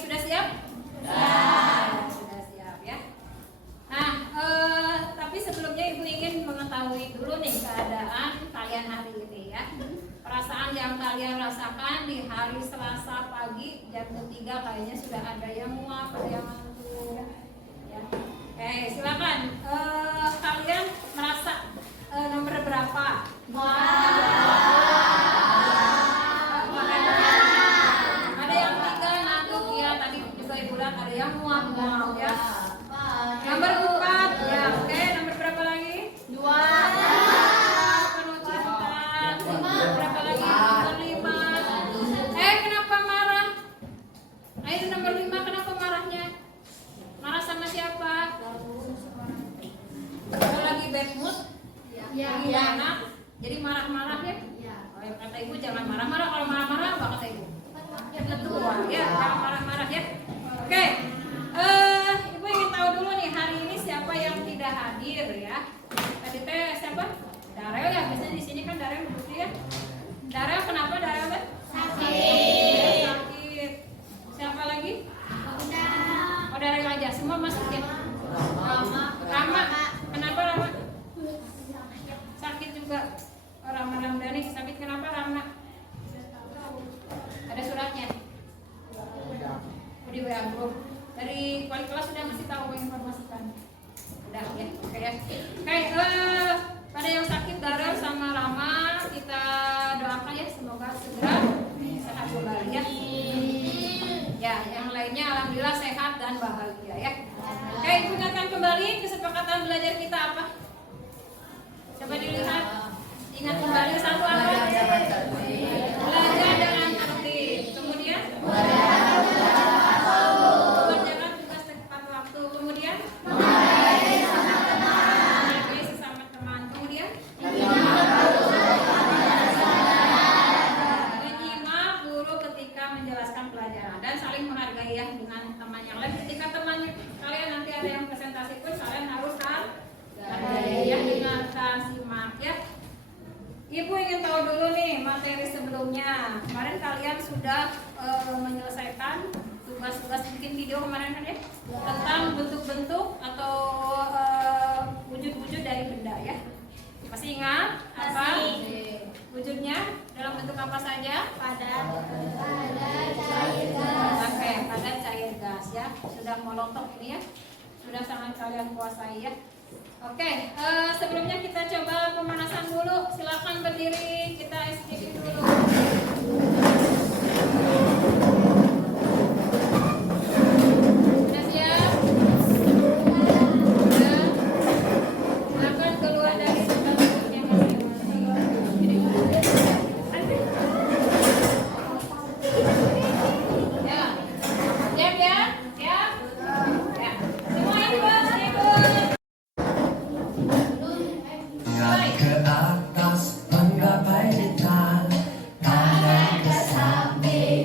sudah siap? Sudah siap ya. Nah, tapi sebelumnya Ibu ingin mengetahui dulu nih keadaan kalian hari ini ya. Perasaan yang kalian rasakan di hari Selasa pagi jam 3 kayaknya sudah ada yang muak, ada yang ngantuk ya. Silakan. Kalian merasa nomor berapa? Ada yang 3 ngantuk ya, tadi juga Ibu lihat ada yang muak ya. Nomor 4 ya, oke. Nomor berapa lagi? 2. Penuh cinta. Berapa lagi? Nomor 5. Kenapa marah? Ayo nomor 5, kenapa marahnya? Marah sama siapa? Kalau lagi bad mood? Lagi enak? Jadi marah-marah ya? Oh, ya, kata Ibu jangan marah-marah. Kalau marah-marah apa kata Ibu? Cepet tua ya, jangan marah-marah ya. Oke. Ibu ingin tahu dulu nih hari ini siapa yang tidak hadir ya. Tadi teh siapa? Darel ya, biasanya di sini kan Darel duduk ya. Darel kenapa Darel teh? Sakit. Siapa lagi? Oh, Darel aja, semua masuk ya. Rama. Kenapa Rama? Sakit juga. Oh, Rama Ramdhani sakit, kenapa Rama? Ada suratnya. Di WA group. Dari wali kelas sudah ngasih tahu menginformasikan. Udah ya. Oke ya. Pada yang sakit Darel sama Rama kita doakan ya semoga segera sehat kembali ya. Ya, yang lainnya alhamdulillah sehat dan bahagia ya. Oke, ingatkan kembali kesepakatan belajar kita apa? Coba dilihat. Ingat kembali satu apa? Belajar dengan tertib. Kemudian mengerjakan tugas tepat waktu. Kemudian menghargai sesama teman. Kemudian menyimak guru ketika menjelaskan pelajaran dan saling menghargai ya dengan teman yang lain. Ketika teman kalian nanti ada yang presentasi pun kalian harus hargai ya, dengarkan, simak ya. Ibu ingin tahu dulu nih materi sebelumnya. Kemarin kalian sudah menyelesaikan tugas-tugas bikin video kemarin kan ya? Tentang bentuk-bentuk atau wujud-wujud dari benda ya. Masih ingat apa? Wujudnya dalam bentuk apa saja? Padat, cair gas. Oke, padat, cair gas ya. Sudah molotov ini ya. Sudah sangat kalian kuasai ya. Oke, sebelumnya kita coba pemanasan dulu. Silakan berdiri, kita SPG dulu. Sudah siap? Sudah. Silakan keluar dari tempat duduknya masing-masing. Ya, siap ya? Siap? Ya. Semuanya dibahas, Ibu. Ke atas menggapai bintang, tangan ke samping.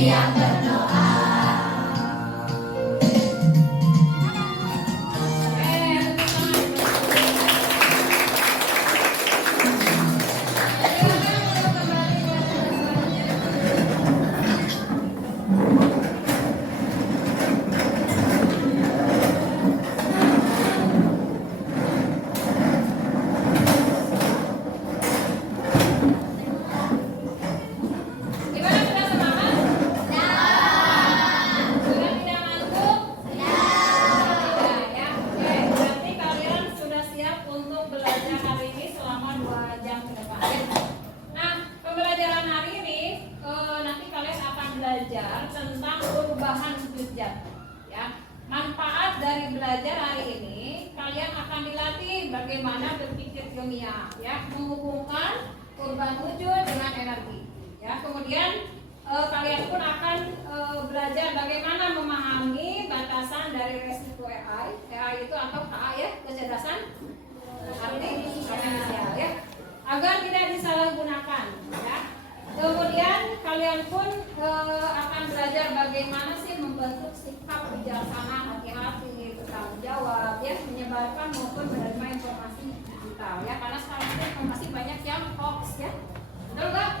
yang berdoa. Gimana, sudah semangat? Sudah tidak ngantuk? Sudah ya. Oke, berarti kalian sudah siap untuk belajar hari ini selama 2 jam ke depan. Nah, pembelajaran hari ini nanti kalian akan belajar tentang perubahan sudut jatuh ya. Manfaat dari belajar hari ini, kalian akan dilatih bagaimana berpikir ilmiah ya, menghubungkan perubahan wujud dengan energi. Ya, kemudian kalian pun akan belajar bagaimana memahami batasan dari resiko AI. AI itu atau KA ya, kecerdasan artifisial ya, agar tidak disalahgunakan ya. Kemudian kalian pun akan belajar bagaimana sih membentuk sikap bijaksana, hati-hati, bertanggung jawab ya, menyebarkan maupun menerima informasi digital ya, karena sekarang ini informasi banyak yang hoax ya. Betul nggak?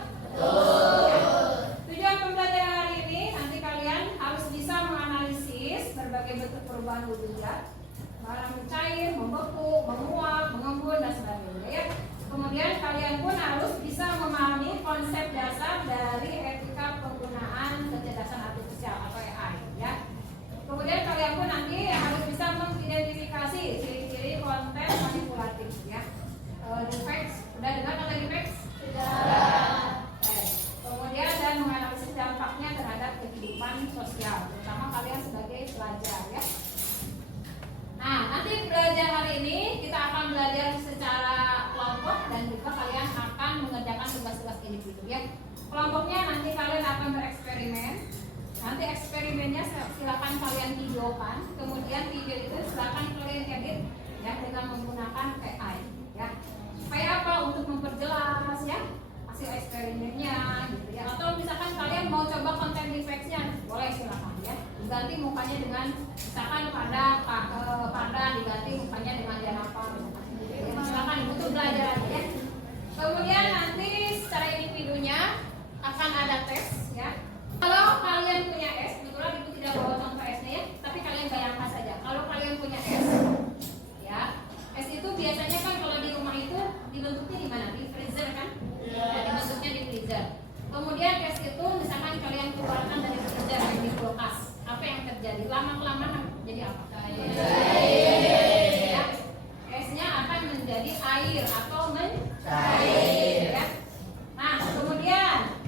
Tujuan pembelajaran hari ini nanti kalian harus bisa menganalisis berbagai bentuk perubahan wujud zat, barang mencair, membeku, menguap, mengembun dan sebagainya ya. Kemudian kalian pun harus bisa memahami konsep dasar dari etika penggunaan kecerdasan artifisial atau AI ya. Kemudian kalian pun nanti harus bisa mengidentifikasi ciri-ciri konten manipulatif ya. Defects, udah dengar kata defects? Sudah. Kemudian dan menganalisis dampaknya terhadap kehidupan sosial, terutama kalian sebagai pelajar ya. Nah, nanti belajar hari ini kita akan belajar secara kelompok dan juga kalian akan mengerjakan tugas-tugas individu ya. Kelompoknya nanti kalian akan bereksperimen. Nanti eksperimennya silakan kalian videokan, kemudian video itu silakan kalian edit ya dengan menggunakan AI ya. Supaya apa? Untuk memperjelas ya hasil eksperimennya gitu ya. Atau misalkan kalian mau coba konten defects-nya, boleh silakan ya. Diganti mukanya dengan misalkan pada diganti mukanya dengan Janapa misalkan. Silakan untuk belajar aja ya. Kemudian nanti secara individunya akan ada tes ya. Kalau kalian punya S, kebetulan ibu tidak bawa contoh S-nya ya, tapi kalian bayangkan saja. Kalau kalian punya S, ya, S itu biasanya kan kalau di rumah itu dibentuknya di mana? Di freezer kan? Ya, dibentuknya di freezer. Kemudian S itu misalkan kalian keluarkan dari freezer di kulkas, apa yang terjadi? Lama-kelamaan jadi apa? Ya. S-nya akan menjadi air atau mencair. Ya. Nah, kemudian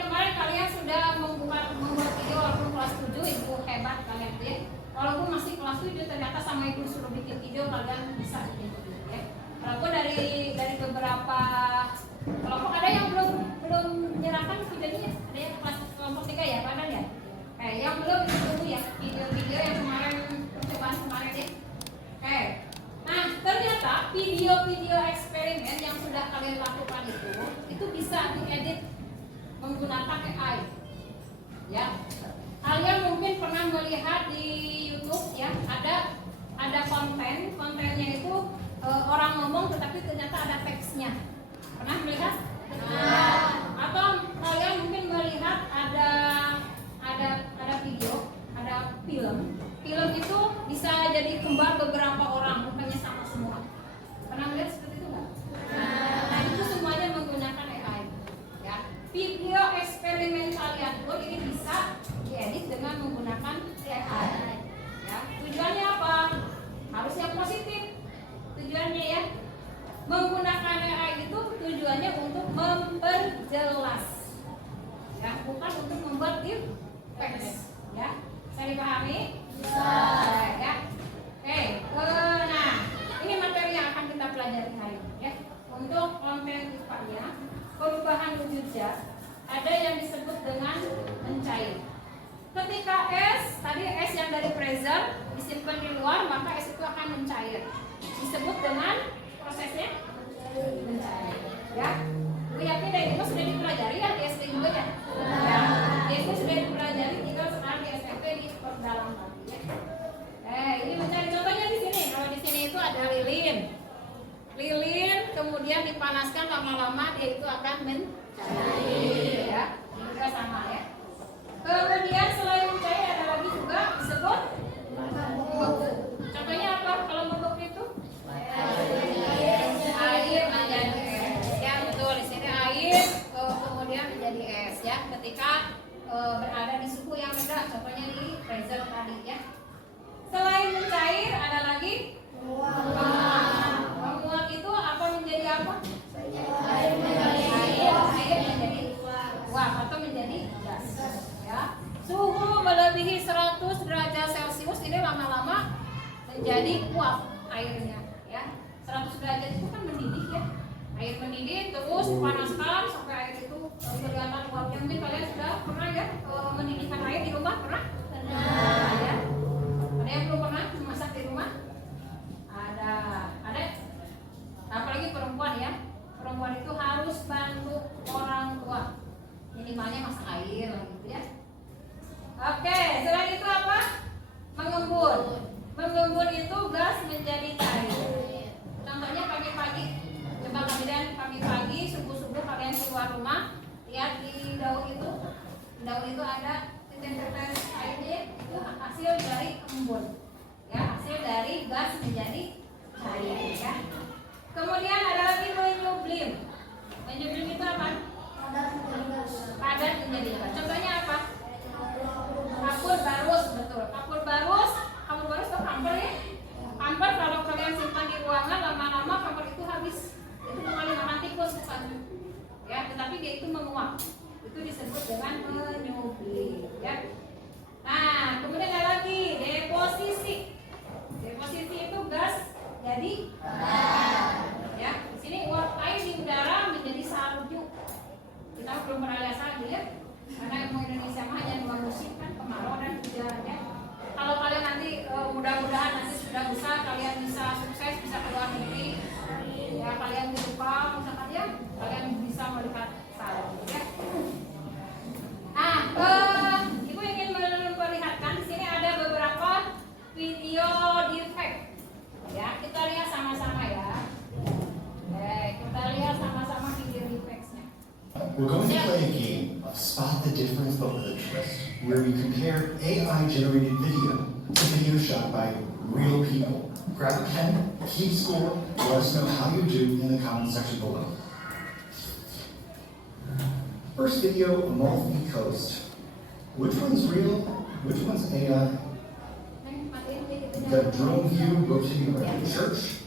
kemarin kalian sudah membuat video walaupun kelas 7, ibu hebat kalian ya. Walaupun masih kelas 7 ternyata sama ibu suruh bikin video kalian bisa bikin video ya. Walaupun dari beberapa kelompok ada yang belum menyerahkan videonya, ada yang kelas kelompok 3 ya, padahal ya. Yang belum itu ya video-video yang kemarin percobaan kemarin ya. Nah ternyata video-video eksperimen yang sudah kalian lakukan itu bisa diedit menggunakan AI ya. Kalian mungkin pernah melihat di YouTube ya, ada kontennya itu orang ngomong tetapi ternyata ada teksnya. Pernah melihat? Atau kalian mungkin melihat ada video, ada film itu bisa jadi kembar beberapa orang, bukannya sama semua. Pernah melihat seperti itu nggak? Nah itu semuanya menggunakan AI ya. Video eksperimen kalian pun ini bisa diedit dengan menggunakan AI ya. Tujuannya apa? Harus yang positif tujuannya ya. Menggunakan AI itu tujuannya untuk memperjelas ya, bukan untuk membuat defects ya. Saya dipahami? Ya. Oke. Nah ini materi yang akan kita pelajari hari ini ya. Untuk konten IPA-nya, perubahan wujud zat, ada yang disebut dengan mencair. Ketika tadi S yang dari freezer disimpan di luar, maka S itu akan mencair. Disebut dengan prosesnya mencair. Ya, Bu yakin dari itu sudah dipelajari ya di SD juga ya? ketika berada di suhu yang rendah, contohnya di freezer tadi ya. Selain mencair, ada lagi menguap. Menguap itu apa menjadi apa? Air menjadi uap atau menjadi gas. Ya. Suhu melebihi 100 derajat Celcius ini lama-lama menjadi uap airnya. Ya. 100 derajat itu kan mendidih ya. Air mendidih terus dipanaskan sampai air itu kelihatan uapnya. Mungkin kalian sudah pernah ya mendidihkan air di rumah, pernah? Pernah. Ya. Ada yang belum pernah memasak di rumah? Ada. Apalagi perempuan ya. Perempuan itu harus bantu orang tua. Minimalnya masak air gitu ya. Oke, selain itu apa? Mengembun. Mengembun itu gas menjadi cair. Contohnya pagi-pagi. Coba kalian pagi-pagi subuh-subuh kalian keluar rumah, lihat di daun itu ada tetes airnya, itu hasil dari embun. Ya, hasil dari gas menjadi cair ya. Kemudian ada lagi menyublim. Menyublim itu apa? Padat menjadi gas. Contohnya apa? Kapur barus, betul. Kapur barus atau kamper ya? Kamper kalau kalian simpan di ruangan lama-lama kamper itu habis. Itu bukan makan tikus bukan. Ya, tetapi dia itu menguap. Itu disebut dengan menyublim ya. Nah, kemudian ada lagi deposisi. Deposisi itu gas jadi ya. Di sini uap air di udara menjadi salju. Kita belum pernah lihat salju ya. Karena ilmu Indonesia mah hanya 2 musim kan, kemarau dan hujan ya. Kalau kalian nanti mudah-mudahan nanti sudah besar, kalian bisa sukses, bisa ke luar negeri. Ya, kalian di Jepang misalkan ya, kalian bisa melihat salju ya. Nah, Ibu ingin memperlihatkan di sini ada beberapa video defect. Ya, kita lihat sama-sama ya. Kita lihat sama-sama video defects-nya. We're going to play a game of Spot the Difference but with a twist, where we compare AI-generated video to video shot by real people. Grab a pen, keep score, let us know how you do in the comment section below. First video, Amalfi Coast. Which one's real? Which one's AI? The drone view rotating around the church.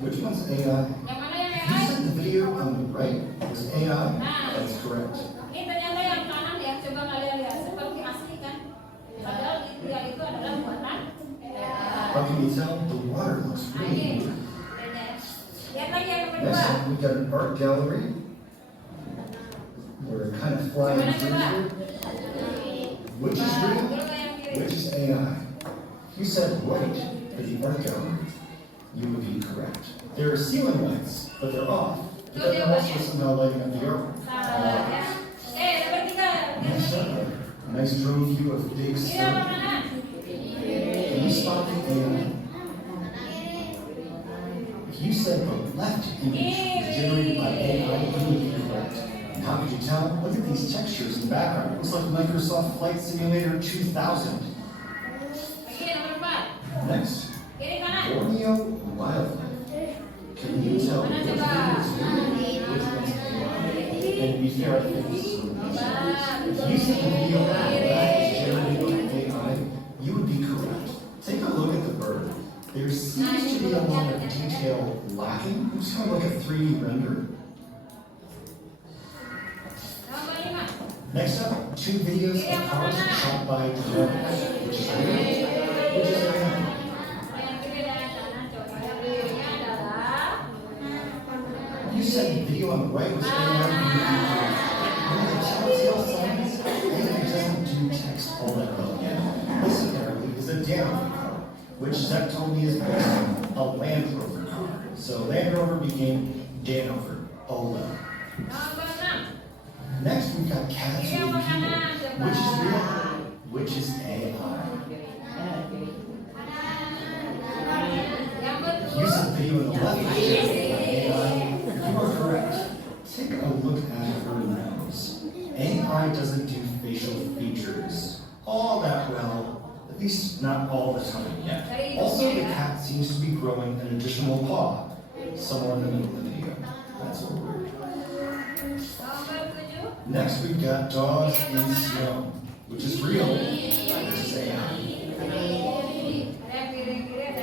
Which one's AI? Yang mana yang You AI? said the video on the right was AI. That's correct. Ini ternyata yang kanan ya, coba kalian lihat seperti asli kan? Padahal yang itu adalah buatan How can you tell the water looks Nah, really ini. blue? Lihat lagi yang Next kedua. up, we got an art gallery. We're kind of flying Gimana through coba? here. Which is real? Coba yang kiri. Which is AI? You said white for the art gallery. You would be correct. There are ceiling lights, but they're off. But they're also somehow lighting up the art. Salah ya. Nomor 3. Next up, a nice drone view of Big Ini Sur. apa mana? Can you spot the AI? If you said the left image was generated by AI, you would be correct. And how could you tell? Look at these textures in the background. It looks like Microsoft Flight Simulator 2000. Lagi nomor 4. Next, Kiri kanan. Borneo wildlife. Can you tell which Mana one coba? is real, which one's AI? And to be fair, I think this is a If you said the video that is generated by AI, you would be correct. Take a look at the bird. There seems to be a lot of detail lacking. It's kind of like a 3D render. Nomor 5. Next up, 2 videos of cars shot by drones, which is real, which is AI. Yang kiri dan kanan coba. Yang kirinya adalah You said the video on the right was AI. One of the telltale signs, AI doesn't do text all that well yet. This apparently is a down car, which Zach told me is based on a Land Rover car. So Land Rover became Danover. Oh well. nomor 6. Next we've got cats Kiri with apa people. kanan coba. Which is real? Which is AI? Yang You betul. said the video on the left was generated by AI. You are correct. Take a look at her nose. AI doesn't do facial features all that well, at least not all the time yet. Also, the cat seems to be growing an additional paw somewhere in the middle of the video. That's so weird. Nomor 7. Next, we've got dogs in snow, which is real, which is AI.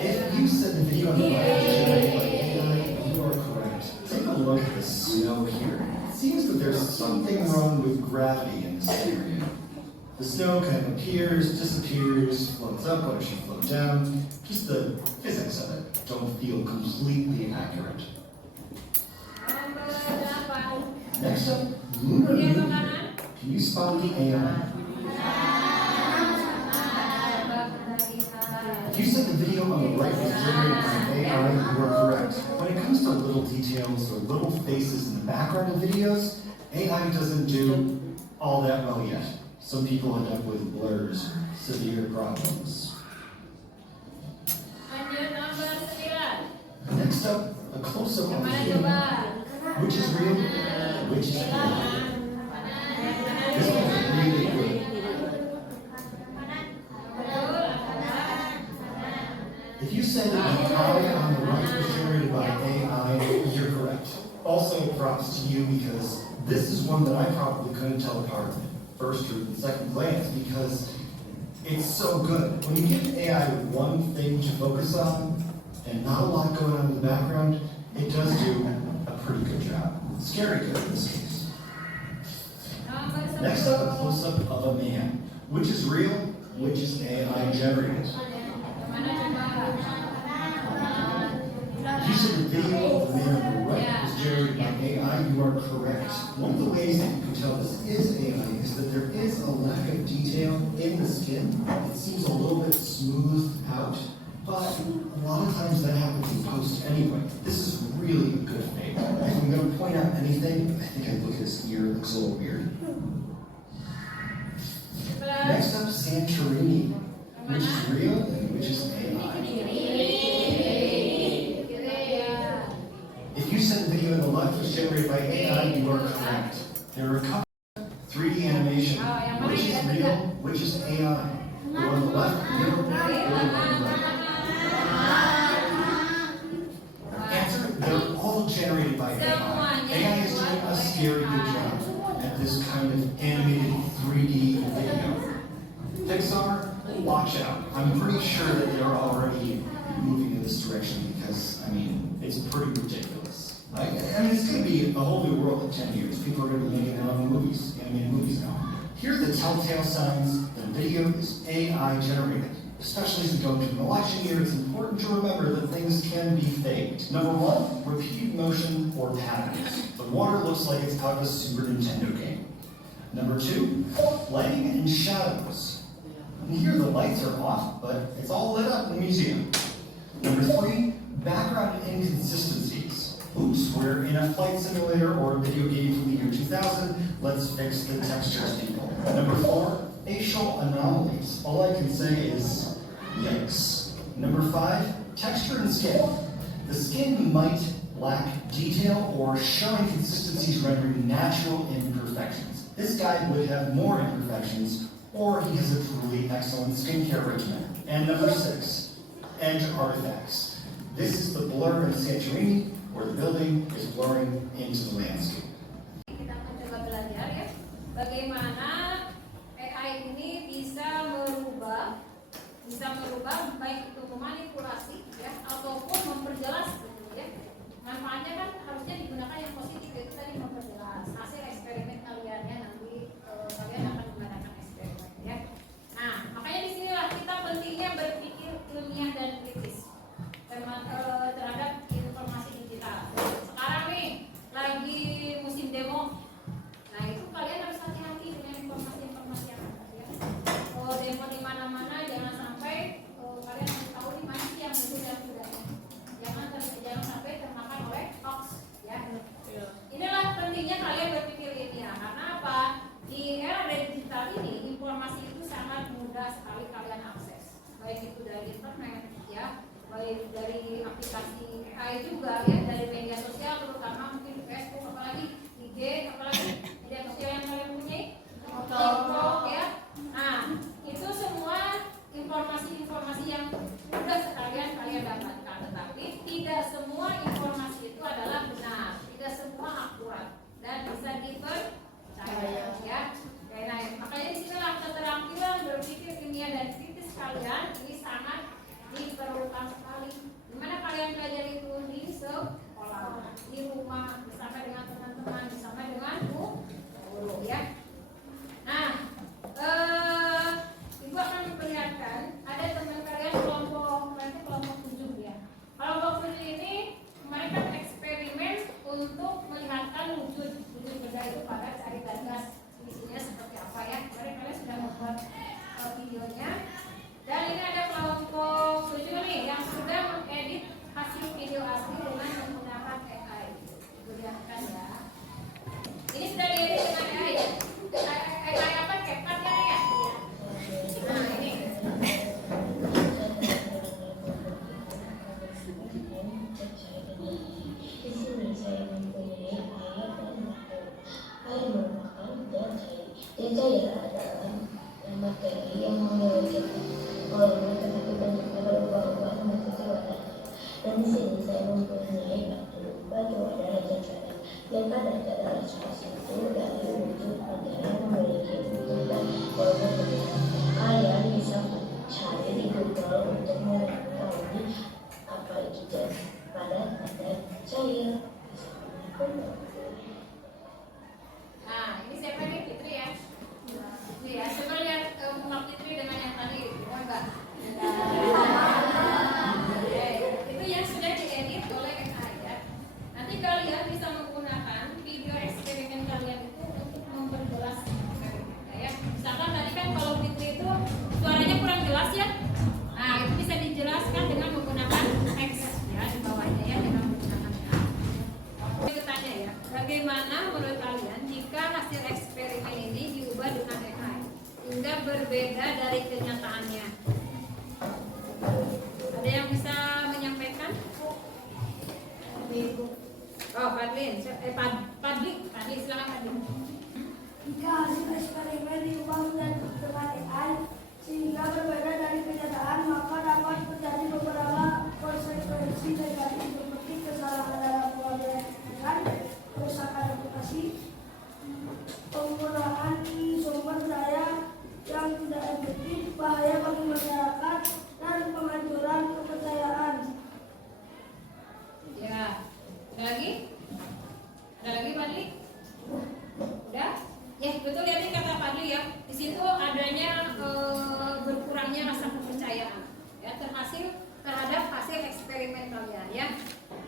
If you said the video on the right was generated by AI, you are correct. Take a look at the snow here. It seems that there's something wrong with gravity in this area. The snow kind of appears, disappears, floats up, or should float down. Just the physics of it don't feel completely accurate. Next up, lunar movement. Can you spot the AI? If you said the video on the right was generated by AI, you are correct. When it comes to little details or little faces in the background of videos, AI doesn't do all that well yet. Some people end up with blurs, severe problems. Next up, a close-up of the human, which is real, which is AI. This one's really good. If you said that the eye on the right was generated by AI, you're correct. Also, props to you because this is one that I probably couldn't tell apart first or second glance because it's so good. When you give AI one thing to focus on and not a lot going on in the background, it does do a pretty good job. Scary good in this case. Next up, a close-up of a man, which is real, which is AI generated. If you said the video of the man on the right was generated by AI, you are correct. One of the ways that you can tell this is AI is that there is a lack of detail in the skin. It seems a little bit smoothed out, but a lot of times that happens in post anyway. This is really a good fake. If I'm going to point out anything, I think I'd look at his ear. It looks a little weird. Next up, Santorini, which is real and which is AI. If you said the video on the left was generated by AI, you are correct. There are a couple of 3D animation, which is real, which is AI. The one on the left, real, the one on the right. Answer, they're all generated by AI. AI is doing a scary good job at this kind of animated 3D video. Pixar, watch out. I'm pretty sure that they're already moving in this direction because, I mean, it's pretty ridiculous. Right? I mean, it's going to be a whole new world in 10 years. People are going to be making their own movies, animated movies now. Here are the telltale signs that a video is AI generated. Especially as we go into an election year, it's important to remember that things can be faked. Number one, repeated motion or patterns. The water looks like it's out of a Super Nintendo game. Number two, lighting and shadows. And here the lights are off, but it's all lit up in the museum. Number three, background inconsistencies. Oops, we're in a flight simulator or a video game from the year 2000. Let's fix the textures, people. Number four, facial anomalies. All I can say is, yikes. Number five, texture and skin. The skin might lack detail or show inconsistencies rendering natural imperfections. This guy would have more imperfections, or he has a truly excellent skincare regimen. And number six, edge artifacts. This is the blur in Santorini, where the building is blurring into the landscape. Kita akan coba belajar ya, bagaimana AI ini bisa merubah baik itu memanipulasi ya ataupun memperjelas gitu ya. Manfaatnya kan harusnya digunakan yang positif, itu tadi memperjelas hasil eksperimen kaliannya nanti kalian akan mengadakan eksperimen ya. Nah, makanya di sinilah kita pentingnya berpikir ilmiah dan kritis terhadap informasi digital. Sekarang nih lagi musim demo. Nah, itu kalian harus hati-hati dengan informasi-informasi yang ada ya. Demo di mana-mana, jangan sampai kalian harus tahu di mana sih yang betul dan tidaknya. Jangan sampai termakan oleh hoax ya. Inilah pentingnya kalian berpikir ilmiah. Karena apa? Di era digital ini informasi itu sangat mudah sekali kalian akses. Baik itu dari internet ya, baik dari aplikasi AI juga ya, dari media sosial terutama mungkin Facebook, apalagi IG, apalagi media sosial yang kalian punya, TikTok ya. Nah, itu semua informasi-informasi yang mudah sekalian kalian dapatkan, tetapi tidak semua informasi itu adalah benar, tidak semua akurat dan bisa dipercaya. Itu ya adalah materi yang memiliki volume tetapi bentuknya berubah-ubah mengikuti warnanya. Dan di sini saya mempunyai batu adalah jangkauan. Jangkauan adalah salah satu dari wujud materi yang memiliki bentuk dan volume berbeda. Kalian bisa mencari di Google untuk mengetahui apa itu jas padat dan cair. Nah, ini siapa nih? Fitri ya? Ini ya, coba lihat muka Fitri dengan yang tadi. Oh enggak? Itu yang sudah diedit oleh AI ya. Nanti kalian bisa menggunakan video eksperimen kalian itu untuk memperjelas eksperimennya ya. Misalkan tadi kan kalau Fitri itu suaranya kurang jelas ya. Nah, itu bisa dijelaskan dengan menggunakan teks ya di bawahnya ya, dengan menggunakan AI. Bertanya ya, bagaimana menurut kalian jika hasil eksperimen ini diubah dengan AI hingga berbeda dari kenyataannya? Ada yang bisa menyampaikan? Oh, Padlin, Padli, silakan Padli. Jika hasil eksperimen diubah dengan AI sehingga berbeda dari kenyataan, maka dapat terjadi beberapa konsekuensi negatif seperti kesalahan dalam pengambilan keputusan, kerusakan reputasi, penggunaan sumber daya yang tidak efektif, bahaya bagi masyarakat, dan penghancuran kepercayaan. Ya, ada lagi? Ada lagi Padli? Udah? Ya betul ya, ini kata Padli ya. Di situ adanya berkurangnya rasa kepercayaan ya terhadap hasil eksperimen kalian ya.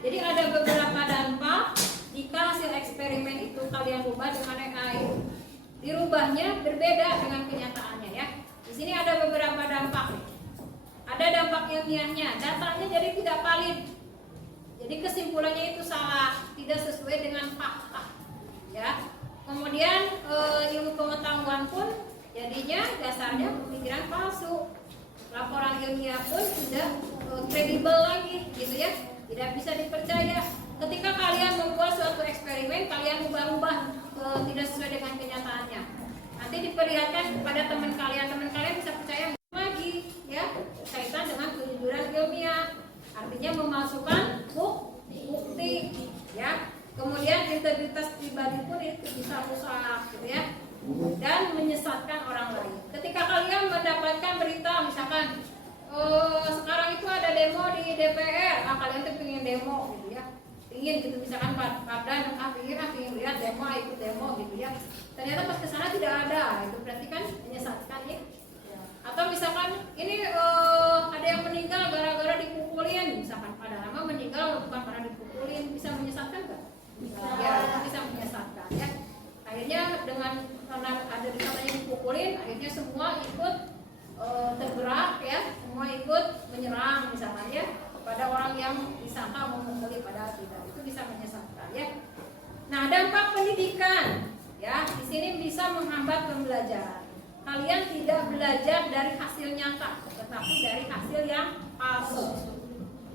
Jadi ada beberapa dampak jika hasil eksperimen itu kalian ubah dengan AI. Dirubahnya berbeda dengan kenyataannya ya. Di sini ada beberapa dampak. Ada dampak ilmiahnya, datanya jadi tidak valid. Jadi kesimpulannya itu salah, tidak sesuai dengan fakta. Ya. Kemudian ilmu pengetahuan pun jadinya dasarnya pemikiran palsu. Laporan ilmiah pun tidak kredibel lagi, gitu ya. Tidak bisa dipercaya. Ketika kalian membuat suatu eksperimen, kalian ubah-ubah tidak sesuai dengan kenyataannya. Nanti diperlihatkan kepada teman kalian bisa percaya lagi, ya, kaitan dengan kejujuran ilmiah. Artinya memasukkan bukti, ya. Kemudian integritas pribadi pun itu bisa rusak, gitu ya, dan menyesatkan orang lain. Ketika kalian mendapatkan berita, misalkan sekarang itu ada demo di DPR, kalian tuh pengen demo, gitu ya, ingin gitu, misalkan Padang, ingin lihat demo, ikut demo, gitu ya. Ternyata pas kesana tidak ada, itu berarti kan menyesatkan ya. Atau misalkan ini ada yang meninggal gara-gara dipukulin, misalkan pada lama meninggal bukan karena dipukulin, bisa menyesatkan nggak? Ya, itu bisa menyesatkan ya. Akhirnya dengan karena ada katanya dipukulin, akhirnya semua ikut tergerak ya, semua ikut menyerang misalkan ya kepada orang yang disangka memukuli padahal tidak. Itu bisa menyesatkan ya. Nah, dampak pendidikan ya, di sini bisa menghambat pembelajaran. Kalian tidak belajar dari hasil nyata, tetapi dari hasil yang palsu.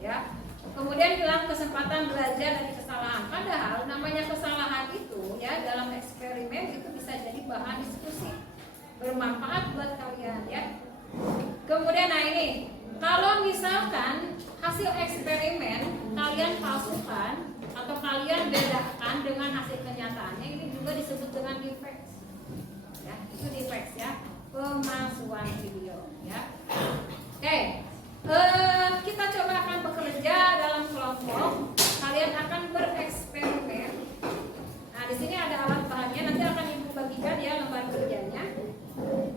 Ya. Kemudian hilang kesempatan belajar dari kesalahan. Padahal namanya kesalahan itu ya dalam eksperimen itu bisa jadi bahan diskusi, bermanfaat buat kalian ya. Kemudian nah ini, kalau misalkan hasil eksperimen kalian palsukan atau kalian bedakan dengan hasil kenyataannya, ini juga disebut dengan defect. Ya, itu defect ya, pemalsuan video ya. Oke. Kita coba akan bekerja dalam kelompok. Kalian akan bereksperimen. Nah, di sini ada alat bahannya. Nanti akan Ibu bagikan ya lembar kerjanya.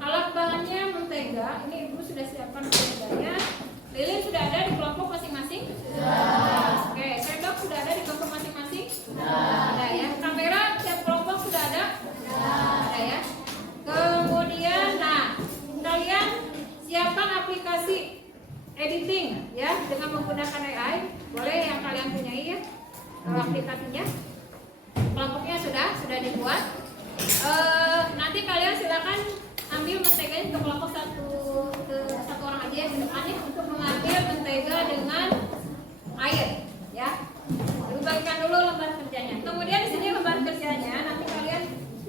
Alat bahannya mentega. Ini Ibu sudah siapkan menteganya. Lilin sudah ada di kelompok masing-masing? Sudah. Oke, sendok sudah ada di kelompok masing-masing? Sudah. Ada ya. Kamera tiap kelompok sudah ada? Sudah. Ada ya. Kemudian, nah, kalian siapkan aplikasi editing ya dengan menggunakan AI. Boleh yang kalian punyai ya aplikasinya. Kelompoknya sudah dibuat. Nanti kalian silakan ambil menteganya ke kelompok satu orang aja ya di depannya untuk mengambil mentega dengan air ya. Bagikan dulu lembar kerjanya. Kemudian di sini lembar kerjanya nanti kalian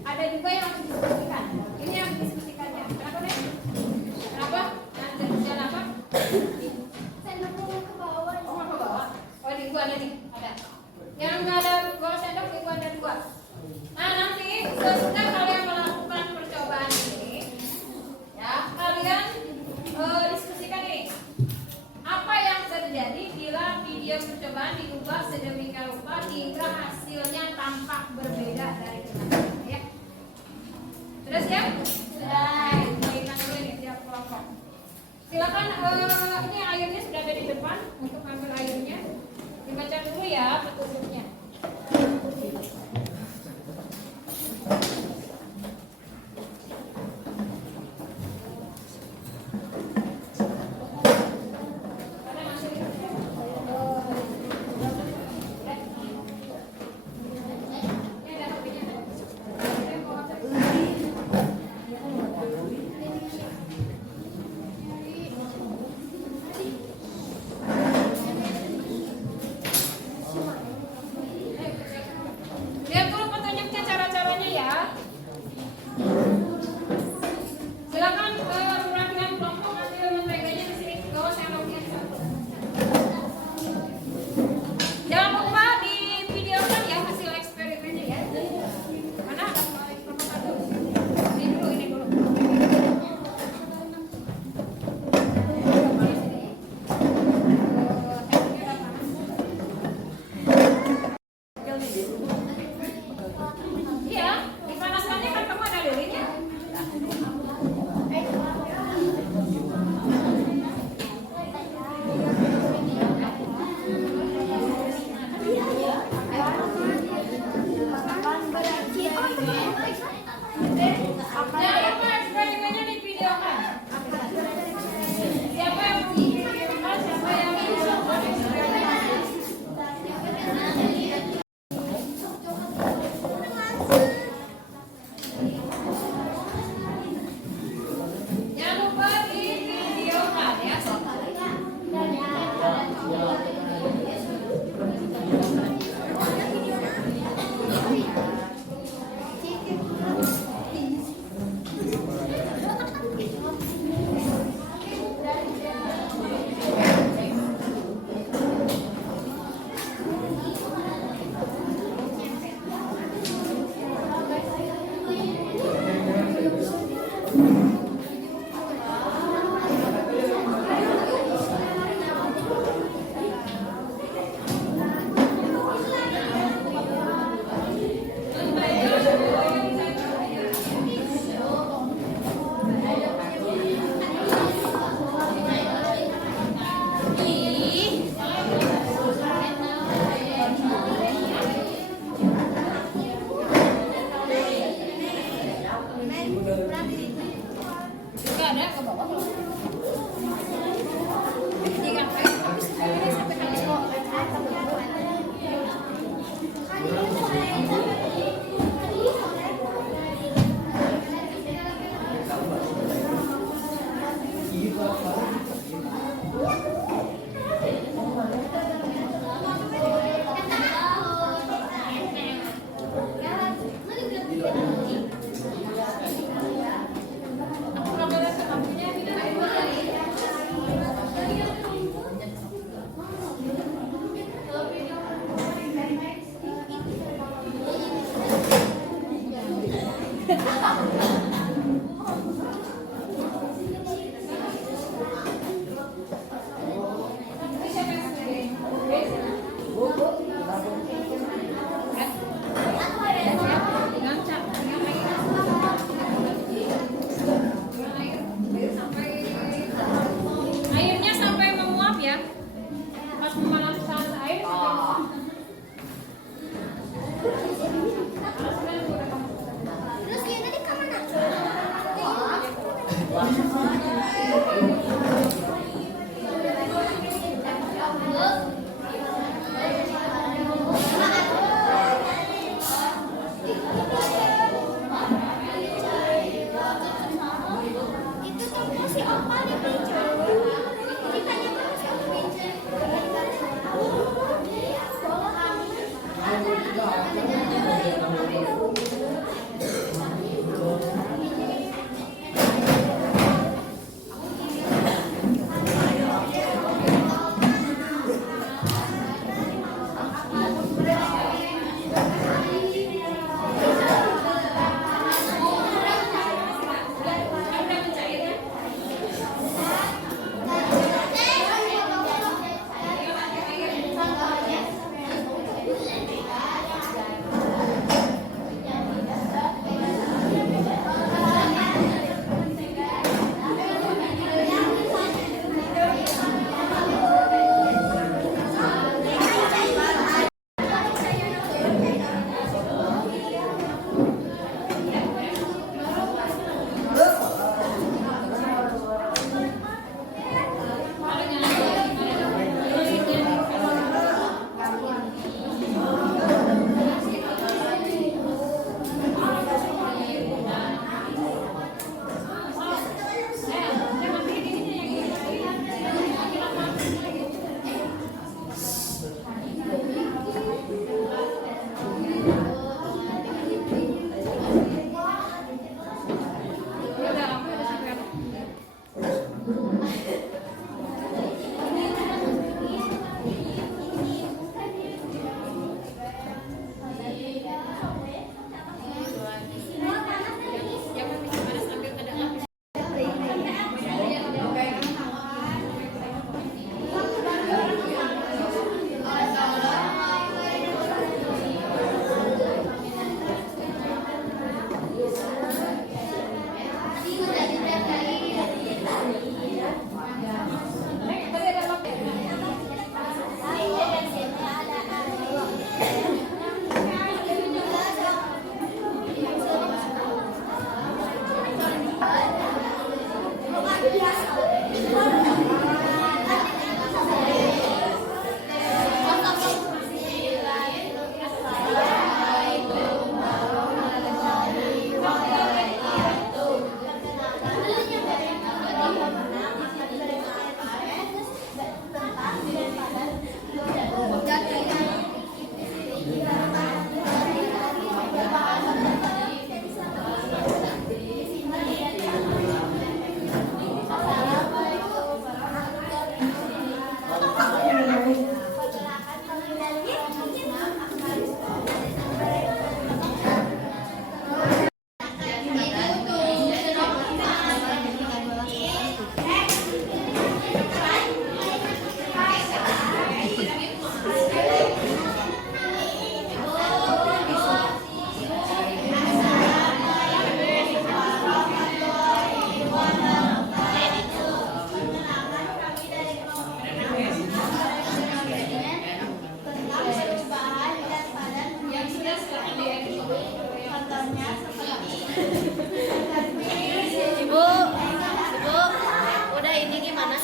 ada juga yang harus didiskusikan. Ini yang didiskusikannya. Kenapa nih? Kenapa? Nah, jalan apa? Sendok ke bawah. Oh, mau ke bawah. Oh, di gua ada nih, ada. Yang nggak ada bawa sendok di gua ada 2. Nah, nanti sesudah kalian melakukan percobaan ini, ya kalian diskusikan ini. Apa yang terjadi bila video percobaan diubah sedemikian rupa hingga hasilnya tampak berbeda dari kenyataan, ya? Sudah siap? Sudah. Baikkan dulu ini tiap kelompok. Silakan, ini airnya sudah ada di depan untuk ambil airnya. Dibaca dulu ya petunjuknya. Karena masih ini ada HP-nya. Saya mau apa? Lihat dulu petunjuknya cara-caranya ya. Silakan perwakilan kelompok ambil menteganya di sini, bawa sendoknya satu. Jangan lupa di videokan ya hasil eksperimennya ya. Mana ada kelompok satu? Ini dulu, ini dulu. Iya, dipanaskannya kan kamu ada lilinnya. Jangan lupa eksperimennya divideokan. Siapa yang mau videokan, siapa yang mau melakukan eksperimen? Jangan lupa divideokan ya. Juga ada ke bawah. Jangan sampai habis kok. Aku gambarnya lampunya. Ibu, udah ini gimana?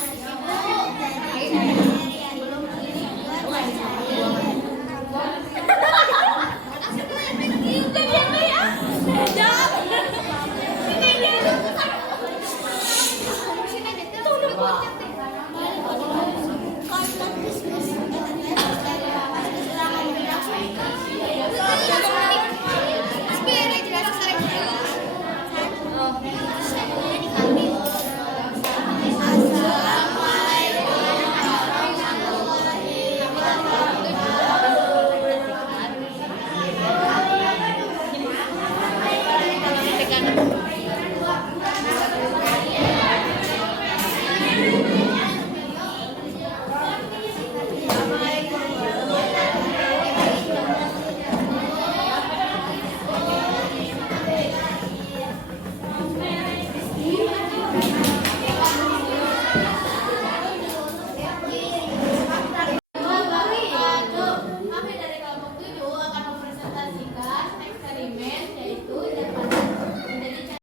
Kami dari kelompok 7 akan mempresentasikan eksperimen yaitu Jakarta menjadi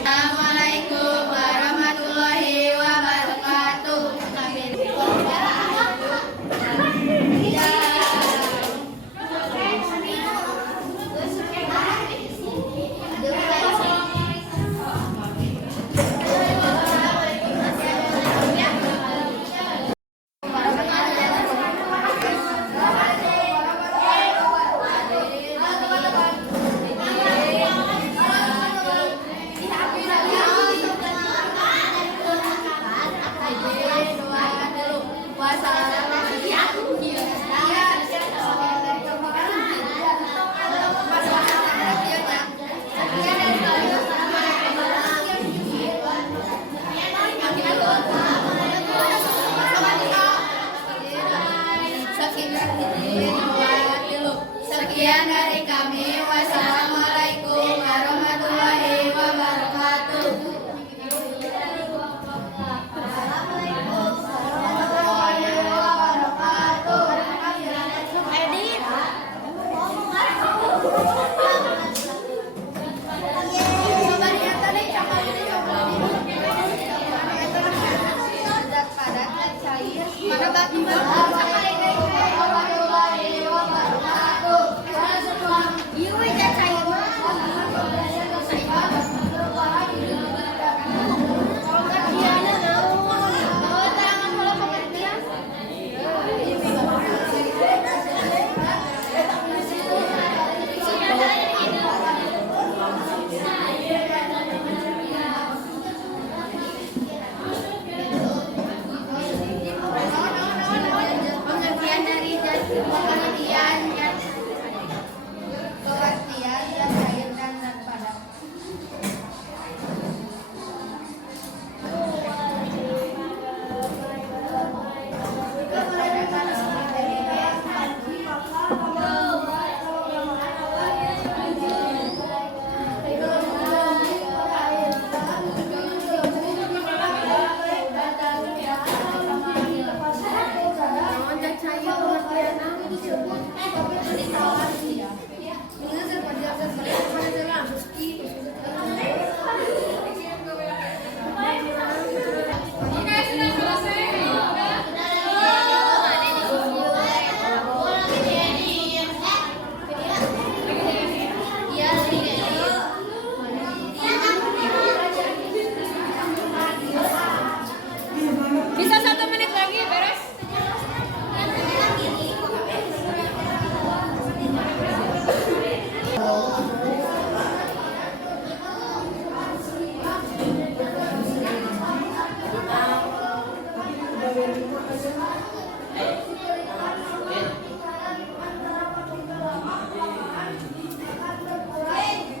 Assalamualaikum warahmatullahi wabarakatuh. Sekian dari kami. Wassalamualaikum warahmatullahi wabarakatuh. Diberikan nama tingkatan antara apabila lama kelamaan akan berkurang pada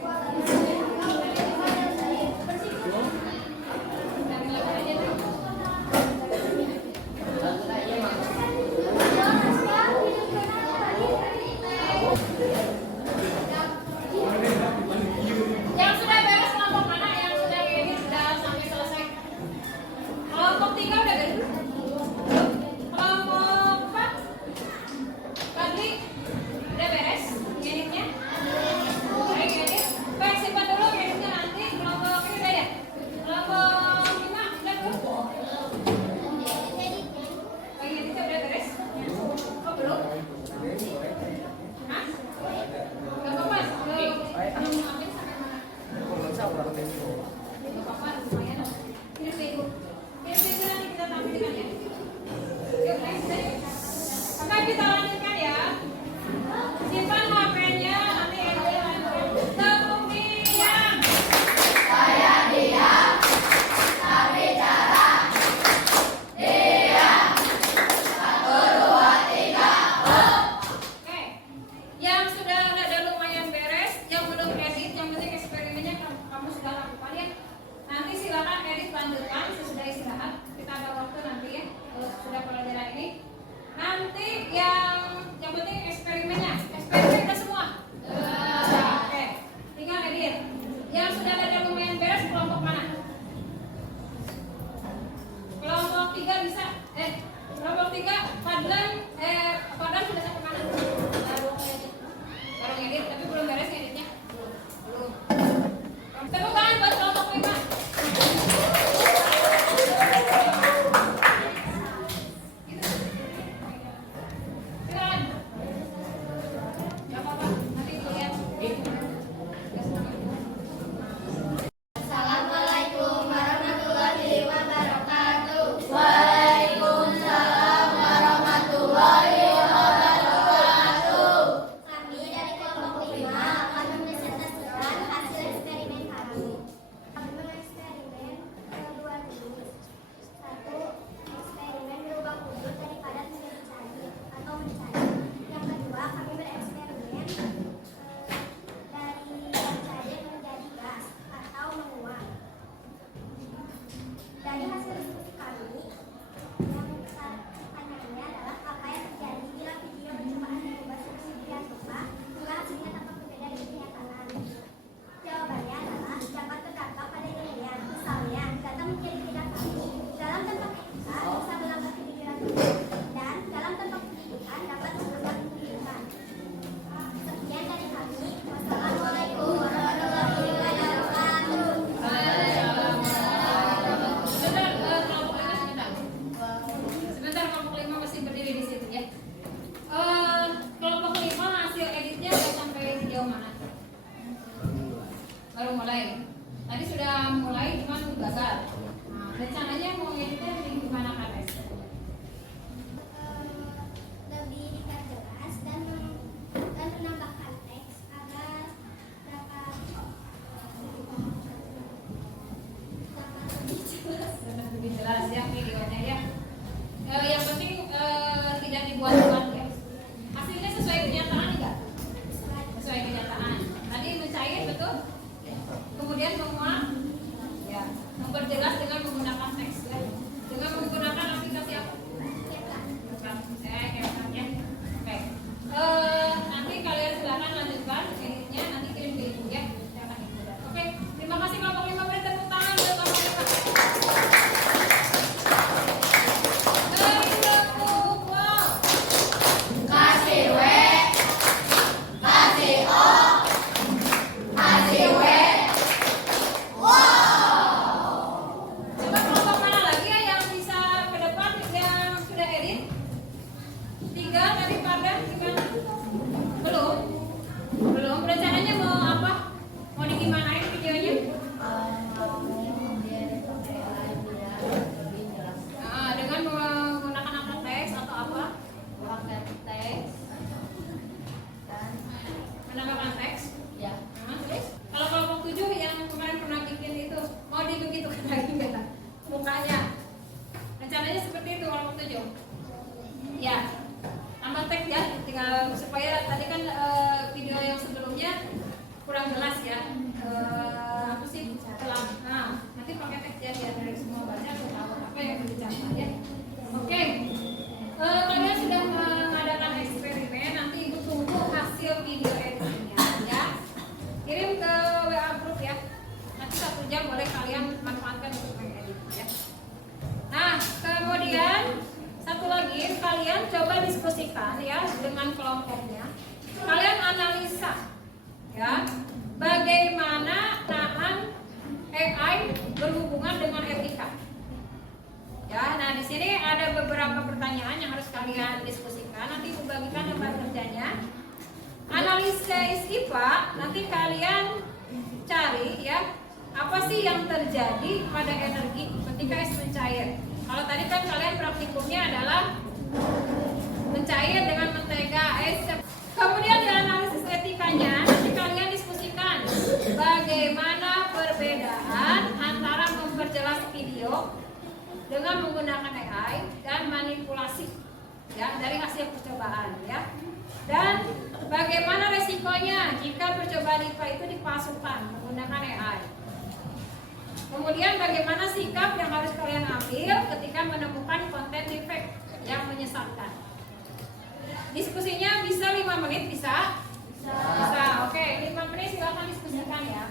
Yang sudah beres kelompok mana? Yang sudah ini sudah sampai selesai. Kelompok 3 udah beres. Kelompok 4 Fadli udah beres editnya. Baik edit. Baik simpan dulu editnya nanti. Kelompok ini udah ya. Kelompok 5 udah belum? Baik editnya udah beres. Oh belum? Hah? Gak apa-apa. Ambil sampai mana? Gak apa-apa, lumayan. Ini minggu. Ini minggu nanti kita tampilkan ya. Yuk, next day. Oke, kita lanjutkan ya. Simpan HP-nya, nanti editnya lanjutkan. Tepuk diam. Saya diam, tak bicara. Diam. 1, 2, 3, Oke. Yang sudah ada lumayan beres, yang belum edit, yang penting eksperimennya kamu sudah lakukan ya. Nanti silakan edit lanjutkan sesudah istirahat. Kita ada waktu nanti ya. Kalau sudah pelajaran ini. Nanti yang penting eksperimennya. Eksperimen udah semua. Oke. Tinggal edit. Yang sudah ada lumayan beres kelompok mana? Kelompok 3 bisa. Kelompok 3 Fadlan sudah sampai mana? Baru ngedit, tapi belum beres ngeditnya. Belum. Tepuk tangan buat kelompok 5. Silakan. Gak apa-apa, nanti lihat. Assalamualaikum warahmatullahi wabarakatuh. Waalaikumsalam warahmatullahi Ya, tambah teks ya, tinggal supaya tadi kan video yang sebelumnya kurang jelas ya. Apa sih? Nah, nanti pakai teks ya biar dari semua baca atau tahu apa yang dibicarakan ya. Oke. Kalian sudah mengadakan eksperimen, nanti Ibu tunggu hasil video editingnya ya. Kirim ke WA group ya. Nanti 1 jam boleh kalian manfaatkan untuk mengedit ya. Nah, kemudian satu lagi, kalian coba diskusikan ya dengan kelompoknya. Kalian analisa ya, bagaimana nahan AI berhubungan dengan etika. Ya, nah di sini ada beberapa pertanyaan yang harus kalian diskusikan. Nanti Ibu bagikan lembar kerjanya. Analisis IPA, nanti kalian cari ya, apa sih yang terjadi pada energi ketika es mencair. Kalau tadi kan kalian praktikumnya adalah mencair dengan mentega es. Kemudian di analisis etikanya, nanti kalian diskusikan bagaimana perbedaan antara memperjelas video dengan menggunakan AI dan manipulasi ya dari hasil percobaan ya. Dan bagaimana resikonya jika percobaan IPA itu dipalsukan menggunakan AI. Kemudian bagaimana sikap yang harus kalian ambil ketika menemukan konten deepfake yang menyesatkan. Diskusinya bisa 5 menit bisa? Bisa. Oke, 5 menit silakan diskusikan ya.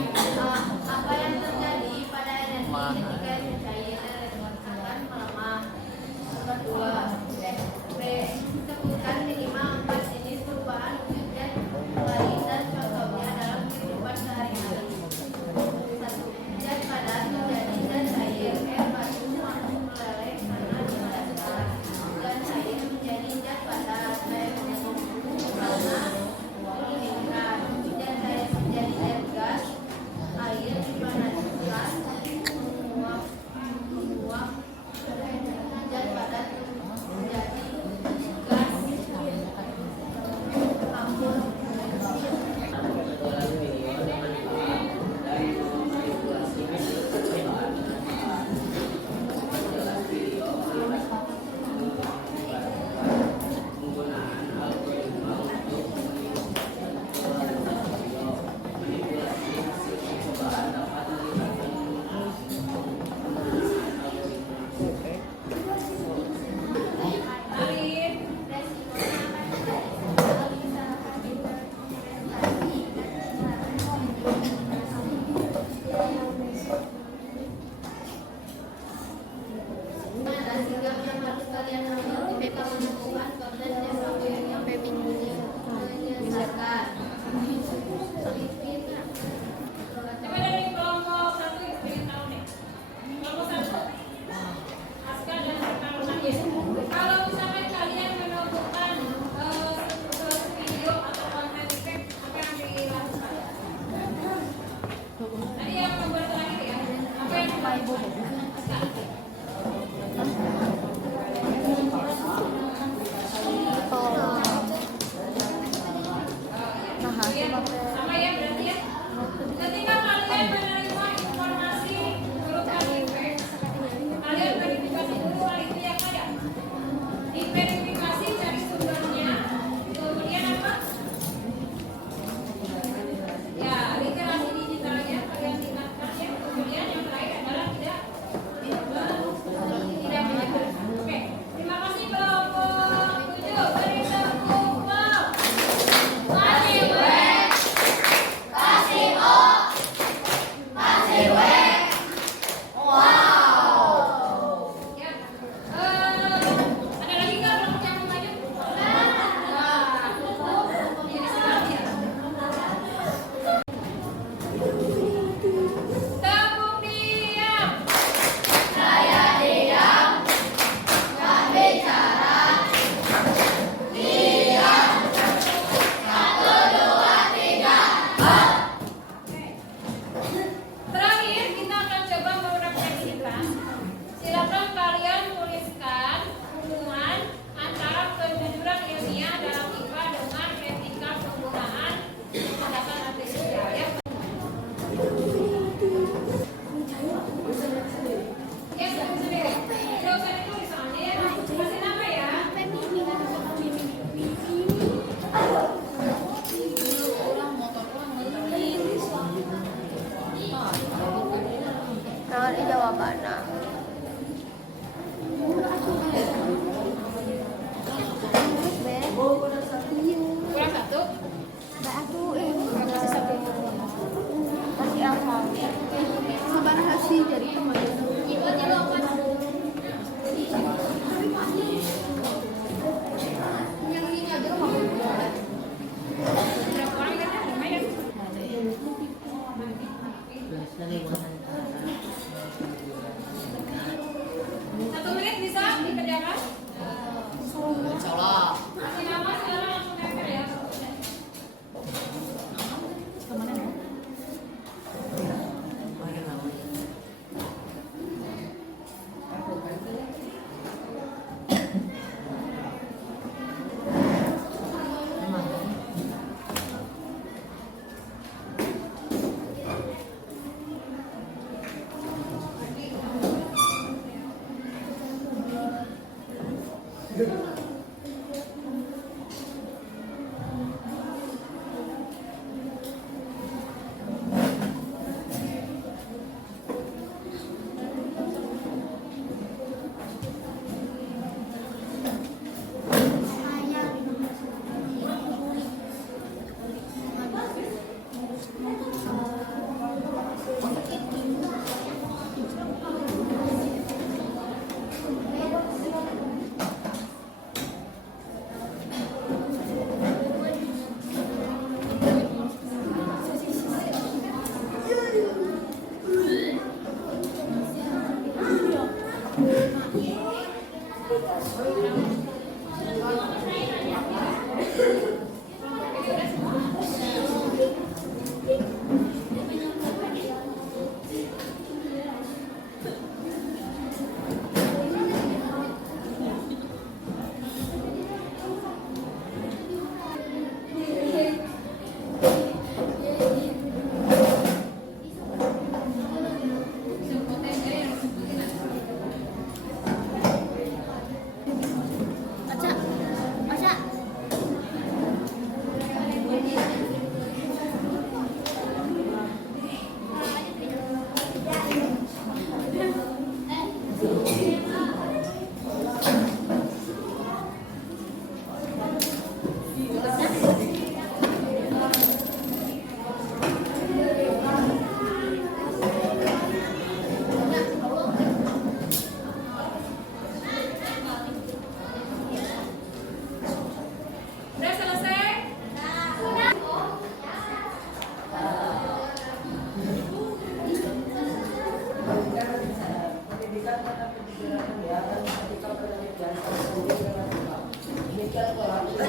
Apa yang terjadi pada energi ketika itu cair akan melemah. Nomor 2. Sebutkan minimal 4 jenis perubahan wujud dan kembali dan contohnya dalam kehidupan sehari-hari. 1. Zat padat menjadi zat cair. Air batu mampu meleleh karena dipanaskan. Zat cair menjadi zat padat. Air menyatu karena didinginkan. Zat cair menjadi zat gas Itu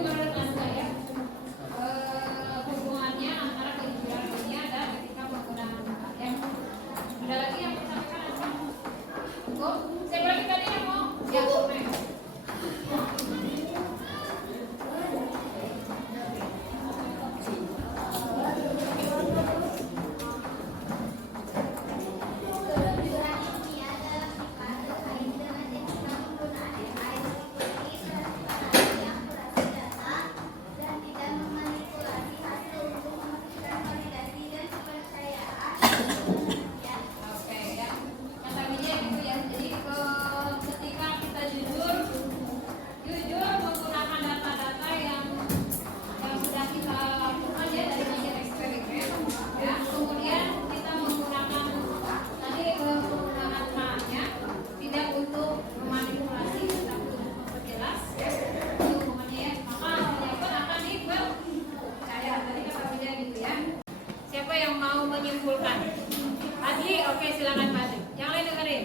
menurut Anda ya, hubungannya antara kejujuran dunia dan ketika menggunakan akal ya. Ada lagi yang mau disampaikan? Oh, saya lagi tadi yang mau ya, komen. Kejujuran ini adalah sifat terkait dengan etika penggunaan AI mengikuti peraturan yang akurasi data dan tidak memanipulasi hasil untuk memberikan validasi dan kepercayaan. Demikian. Oke ya, kata dia gitu ya. Jadi ketika kita jujur menggunakan data-data yang sudah kita lakukan ya dari hasil eksperimen ya. Kemudian kita menggunakan tadi penggunaan perannya tidak untuk memanipulasi tetapi untuk memperjelas ya. Hubungannya ya. Maka hasilnya pun akan dipercaya. Tadi kata dia gitu ya. Siapa yang mau menyimpulkan? Adi, oke silakan Pak Adi. Yang lain dengerin.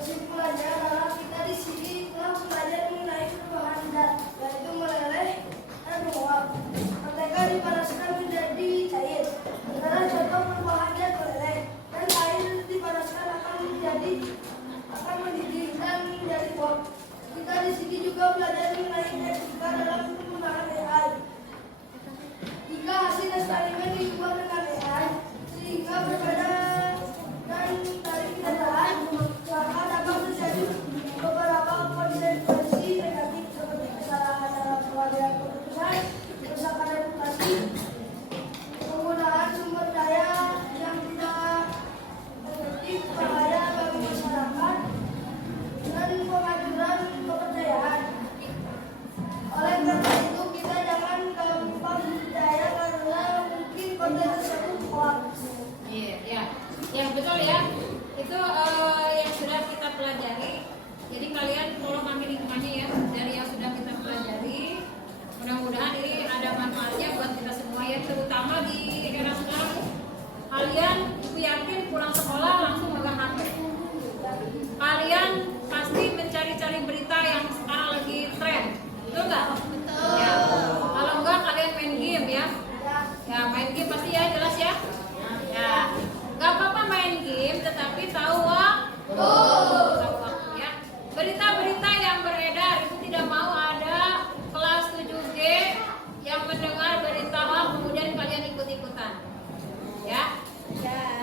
Kesimpulannya adalah kita di sini telah belajar mengenai perubahan zat, yaitu meleleh dan menguap. Ketika dipanaskan menjadi cair, adalah contoh perubahan zat meleleh, dan air dipanaskan akan mendidih dan menjadi uap. Kita di sini juga belajar mengenai etika dalam penggunaan AI. Jika hasil eksperimen diubah dengan AI sehingga berbeda dan dari kenyataan, maka dapat terjadi beberapa konsekuensi negatif seperti kesalahan dalam pengambilan keputusan, kerusakan reputasi, penggunaan sumber daya yang tidak efektif, bahaya bagi masyarakat, dan penghancuran kepercayaan. Oleh karena itu kita jangan gampang percaya karena mungkin konten tersebut hoax. Iya, ya. Ya betul ya. Itu yang sudah kita pelajari. Jadi kalian tolong ambil hikmahnya ya dari yang sudah kita pelajari. Mudah-mudahan ini ada manfaatnya buat kita semua ya, terutama di era sekarang. Kalian aku yakin pulang sekolah langsung megang HP. Kalian pasti mencari-cari berita yang sekarang lagi tren. Betul nggak? Betul. Ya. Kalau enggak kalian main game ya. Ya main game pasti ya, jelas ya. Ya. Nggak apa-apa main game, tetapi tahu waktu. Tahu waktu ya. Berita-berita yang beredar itu tidak mau ada kelas 7G yang mendengar berita hoax kemudian kalian ikut-ikutan. Ya. Ya.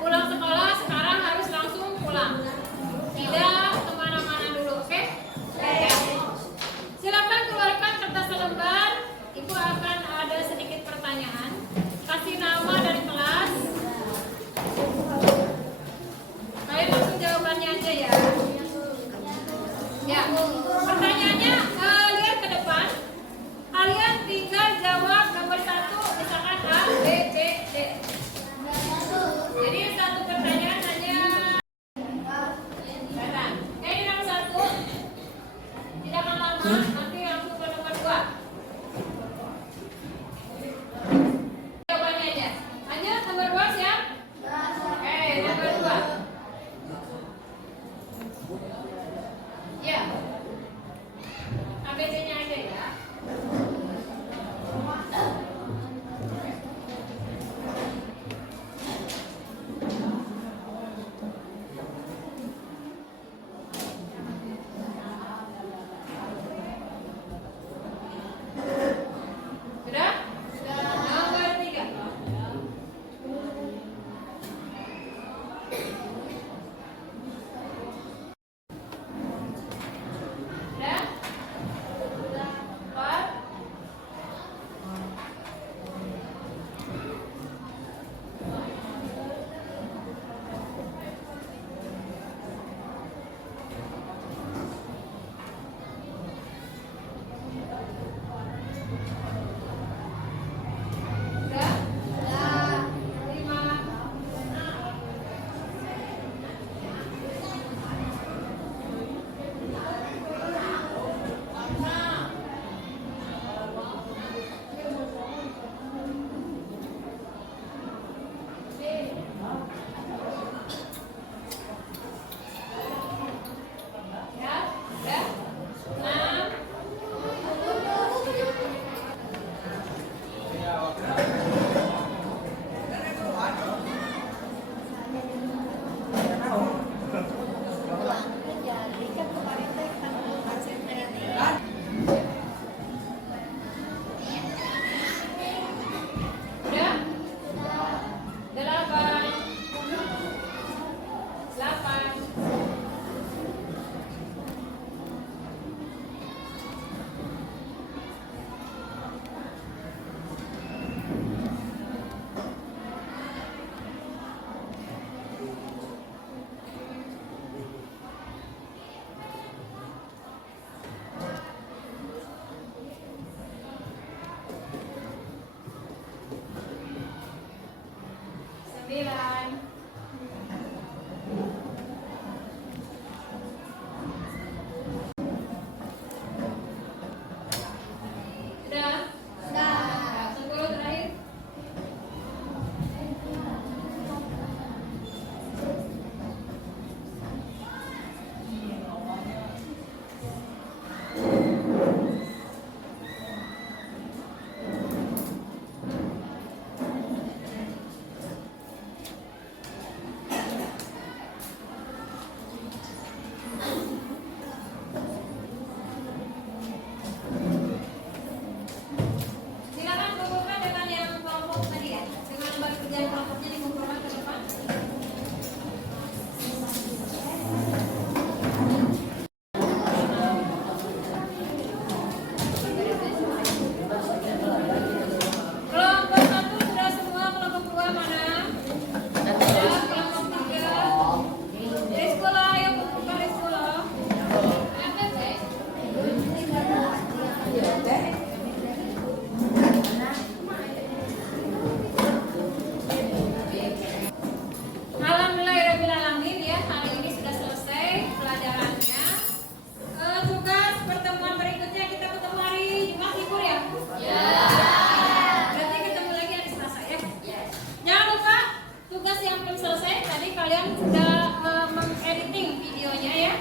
kalian sudah mengediting videonya ya.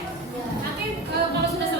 Nanti kalau sudah